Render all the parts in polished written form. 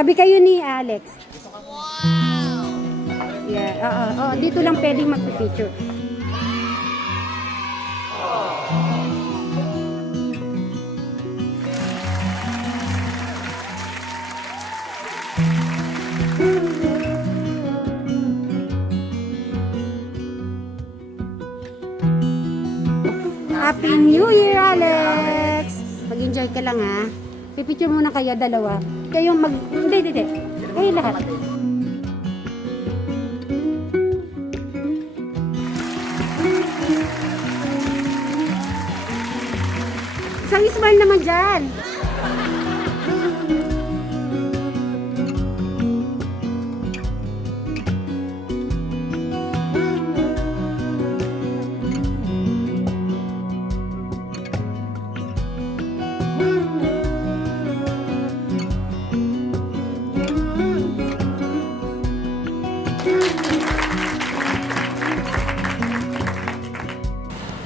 Tabi kayo ni Alex. Yeah, dito lang pwedeng magpipicture. Happy New Year, Alex! Mag-enjoy ka lang, ha? Pipicture muna kayo, dalawa. Kayo Hindi. Kayo lahat. Isang smile naman dyan.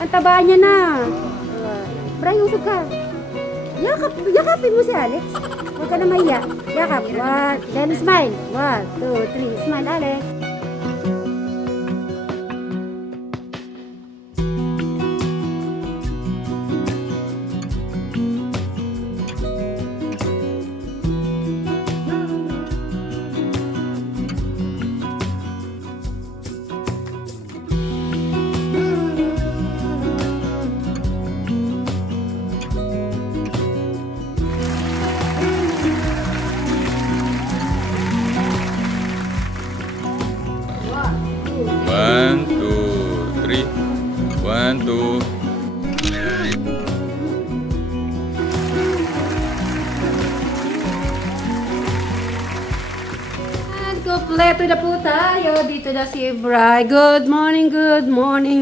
Ang taba niya na. Bray, usog ka. Yakapin mo si Alex. Huwag ka na mahiya. Yakap. Then smile. 1, 2, 3. Smile, Alex. One, two, three. 1, 2. At kompleto na po tayo. Dito na si Bray. Good morning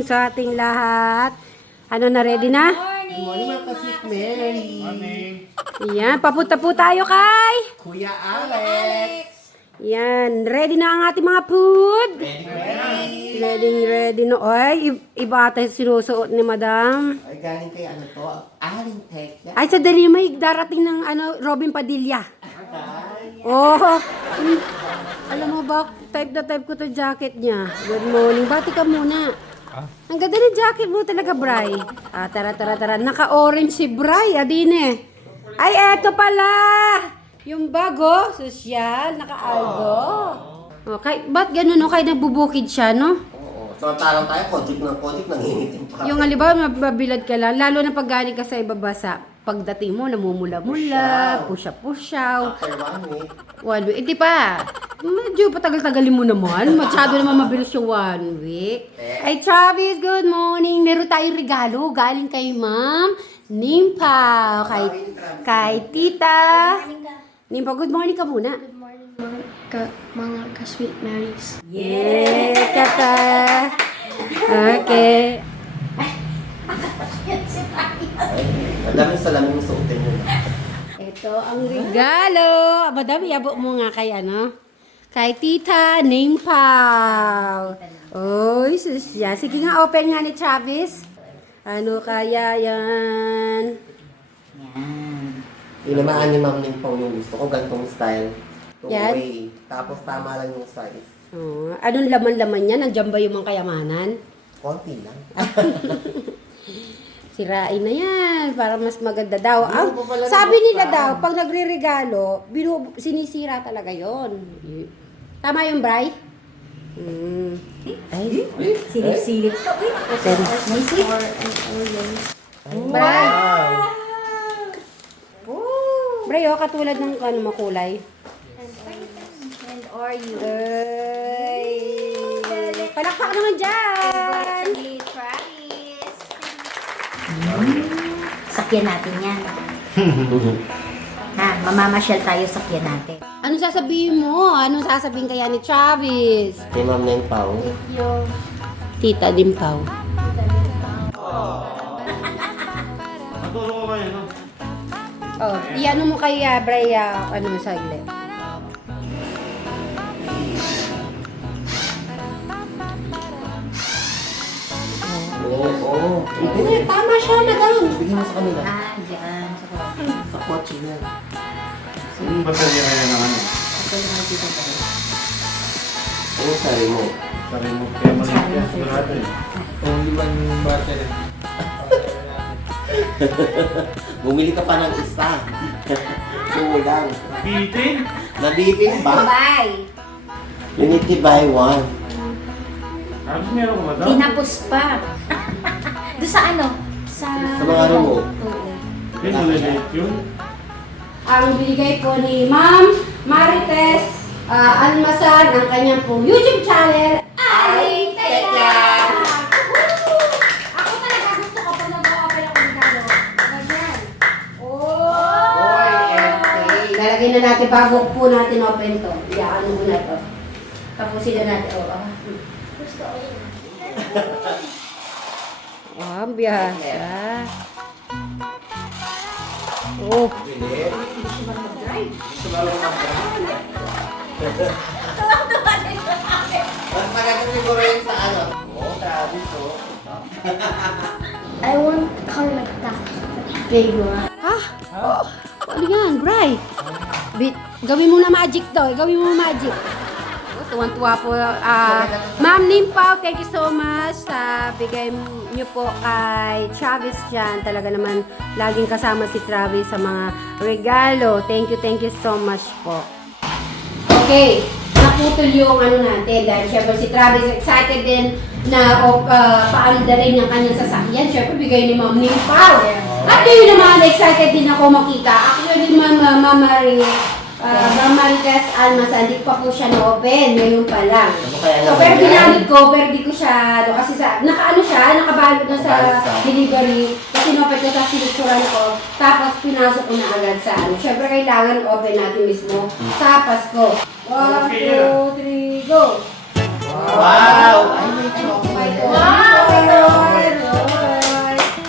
sa ating lahat. Ano na, ready na? Good morning, mga kasik Mary. Yan, papunta po tayo kay... Kuya Alex. Yan, ready na ang ating mga food. Ready no. Ay, iba ata yung sinusuot ni madam. Ay, galing kay ano to? Aling Tek. Ay, sa dali may darating ng Robin Padilla. Oh, alam mo ba, type na type ko to jacket niya. Good morning. Bati ka muna. Ang ganda ng jacket mo talaga, Bray. Tara. Naka-orange si Bray, adine. Ay, eto pala. Yung bago, sosyal, naka-algo. Okay, ba't ganun, no? Kaya nagbubukid siya, no? Oo. Samantalang tayo, project nangingitim pa. Yung halimbawa, mababilad ka lang, lalo na pag galing ka sa ibabasa, pagdating mo, namumula-mula, pusya-pusyaw. After 1 week. 1 week. Hindi pa. Medyo patagal-tagalin mo naman. Masyado naman mabilis yung 1 week. Ay, Travis, good morning. Meron tayong regalo galing kay Ma'am Nimpa. Kay Tita. Nimpa, good morning ka muna. Good morning, mga ka-sweet Marys. Yes, kata. Okay. Ang daming salamin yung suotin mo na. Ito ang regalo. Madam, yabo mo nga kay kay Tita Ningpao. Oy, susya. Sige nga, open nga ni Travis. Ano kaya yan? Tinamaan ni Ma'am Ningpao yung gusto ko, ganitong style. Yan. Two-way. Tapos tama lang yung size. Oh, anong laman-laman yan? Nandiyan ba yung mga kayamanan? Konti lang. Sirain na yan para mas maganda daw. Hindi mo pa pala Sabi nila nabuksan. daw, pag nagre-regalo, sinisira talaga yon. Tama yung Bray? Ay, silip-silip to. Bray. Bray, katulad ng makulay. And or you. Ay, palakpak naman dyan. Travis. Sakyan natin yan. Mamamasyal tayo, sakyan natin. Ano sasabihin mo? Anong sasabihin kaya ni Travis? Kay Ma'am Ningpao. Yung Tita Dimpaw. Matulong ko kayo, no? Oh, iano mo kay Bray, saglit. Oo. Hindi, tama siya, madam. Bigyan mo sa kanila. dyan. Sa kotse yan. Yung baterya kayo ng ano? Ano sabi mo? Sabi mo, kaya maliit yan. Sigurado eh. Bumili ka pa ng isa. Kulang. Bitin? Nabitin ba? Bye! You need to buy one. Ano meron ko ba daw? Tinapos pa. Doon sa ano? Sa mga remote. Oo. Yun, maliliit yun. Ang binigay po ni Ma'am Marites Almasan, ang kanyang pong YouTube channel ay Teka! Ako talaga gusto ko pag nag-open ako ng gano. Ganyan. Oh! Lalagay na natin bago po natin open to. Iyaan mo na to. Tapusin na natin. Gusto ko yun. Oh, biyasa. Oh. Mas maganda siguro yun sa ano? Oh, Travis, oh. I want color like that. Big one. Oh, ano yan, Bray? Gawin mo na magic to. Gawin mo na magic. Oh, tuwan-tuwa po. Ma'am Nimpaw, thank you so much sa bigay niyo po kay Travis dyan. Talaga naman, laging kasama si Travis sa mga regalo. Thank you so much po. Okay, naputol yung ano natin dahil syempre si Travis excited din na paanda rin yung kanyang sasakyan. Syempre bigay ni Ma'am Nimpaw. At yun naman, excited din ako makita. Actually, Ma'am Marites Almasan, hindi pa po siya na-open. Ngayon pa lang. So, pero ginamit ko, pero di ko siya, kasi nakaano siya, nakabalot na sa delivery. Kasi no-open ko, tapos sinusuran ko. Tapos pinasok ko na agad sa ano. Syempre, kailangan open natin mismo sa Pasko. 1, 2, 3, go! Wow! Ay, may chocolate.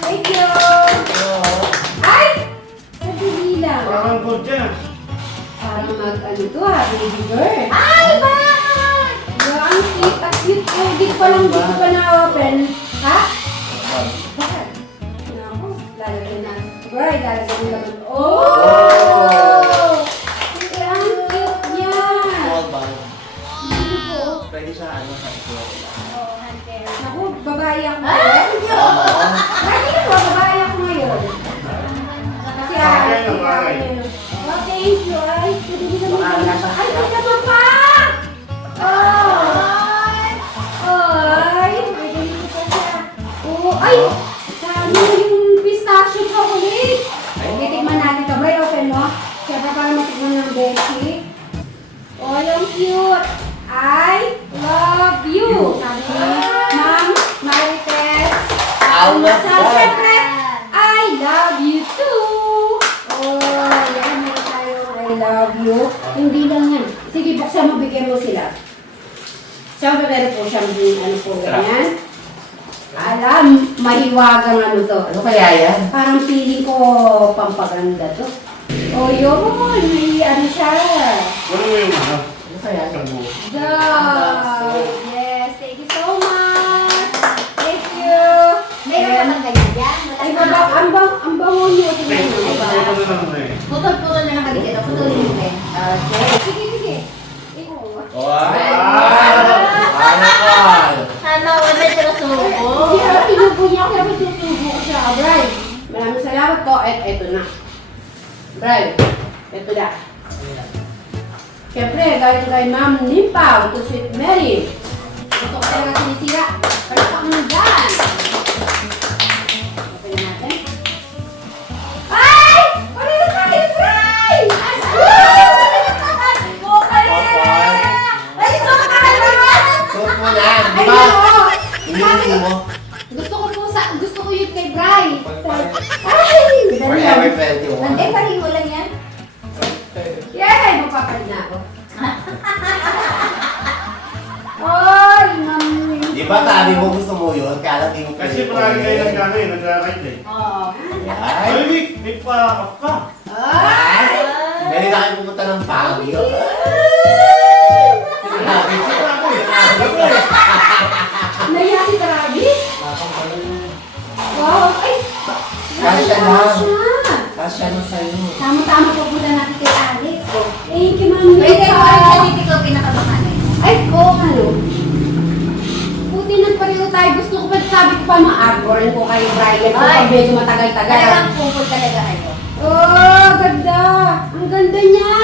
Thank you! Ay! Nagbibilang. Parang gold yan ah. Parang mag-ano to ha, baby girl. Ay, ba? Ang cute, ang cute. Hindi ko pa lang, hindi ko pa na-open. Ha? Bakit? Naku, lalagyan na. Girl, lalagyan mo lang. Oh! Ang cute niya. Small bag. Hindi po. Pwede siya ano sa ito. Naku, babae ako ngayon. Lagi na po, babae ako ngayon. Kasi oh, thank you. Ay, hindi naman. Ay, hindi naman pa! Oh! Ay, may ganito pa siya. Oh, ay! Sabi yung pistachio chocolate. Titikman natin ito. Bray, open mo. Siyempre para matikman ng Becky. Oh, yung cute. I love you. Sabi ni Ma'am Marites Almasan. Siyempre, I love you too. Oh, yan. Meron tayo. I love you. Hindi lang yan. Sige, buksan mo. Bigyan mo sila. Siyempre, meron po siyang ano po ganyan. Alam, mahiwagang ano to. Ano kaya yan? Parang feeling ko pampaganda to. Oh, yun. May ano siya. Ano mo yung ano? Ano kaya yan? Isang buo. Yes, thank you so much. Thank you. Meron naman ganyan yan. Ay, baba, ang bango niyo. Tingnan mo. Ito na lang na eh. Putol-putol na lang dito. Putulin mo eh. Okay. Sige, sige. Ikaw. Wow! Ano? Sana wala siya subo. Hindi, tinubo niya. Kaya may tutubo siya. Bray, maraming salamat po. Eto na. Bray, eto na. Siyempre, galing kay Ma'am Nimpaw to Sweet Mary. Ito ko talaga sinisira. Palapak mo na dyan. Open na natin. Ay! Ano yung kain, Bray? Ay! Ay, Suot mo na, di Ay, ba? oo. Hindi mo. Gusto ko yun kay Bray. Ay! Forever ganyan. 21. Eh, pareho lang yan. Yay! Magpapalit na ako. Ay, mami. Di ba sabi mo gusto mo yun? Kaya lang di mo Kasi parang kayo lang gano'n eh. Nag-right eh. Oo. Ay! Ay, may pa-up ka. Ay! Dali na kayo pumunta ng Baguio. Sinabi Isa siya. pa ako eh. Naya si Travis? Wow! Ay! Kasya Kasya lang. siya. Kasya na sa'yo. Tama-tama po natin kay Alex. Thank you, mami. Pwede ko Ay, oo, ano? Buti nagpareho tayo. Gusto ko pa, sabi ko pa, ma-arborin ko kay Brian. Kung Ay. medyo matagal-tagal. Talagang pupul talaga kayo. Oh, ganda! Ang ganda niya!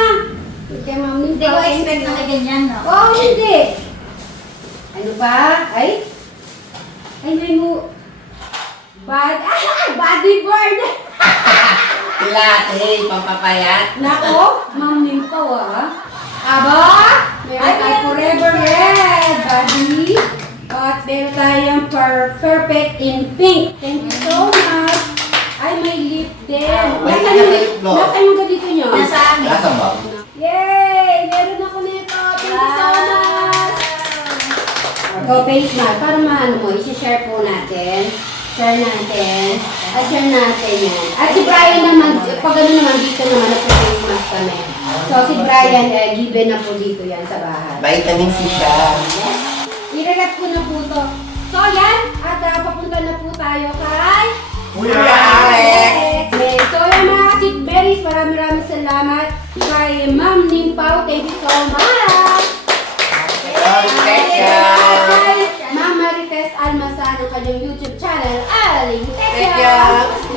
Okay, ma'am. Hindi ko expect na ganyan, no? Oh, hindi! Ano ba? Ay? Ay, may mo... Bodyboard! Latte, pampapayat. Nako, Ma'am Limpo Aba, meron tayo forever red, buddy. At meron tayong perfect in pink. Thank you so much. Ay, may lip din. May Nasaan lip yung, gloss. nasaan yung ganito nyo? Nasa amin. Lasa ba? Yay! Meron ako nito. Thank you so much. Go face mask. Para maano mo, isi-share po natin. Share natin. At share natin yan. At si Brian naman, pag ano naman, dito naman, nagpo-face mask kami. So si Brian, given na po dito yan sa bahay. Vitamin C siya. Iregat ko na po to. So yan, at papunta na po tayo kay... Kuya Alex! Okay. So yan mga ka-Sweetberries, maraming salamat kay Ma'am Nimpaw. Thank you so much! Kay Ma'am Marites Almasan ng kanyang YouTube channel, Aling Thank you.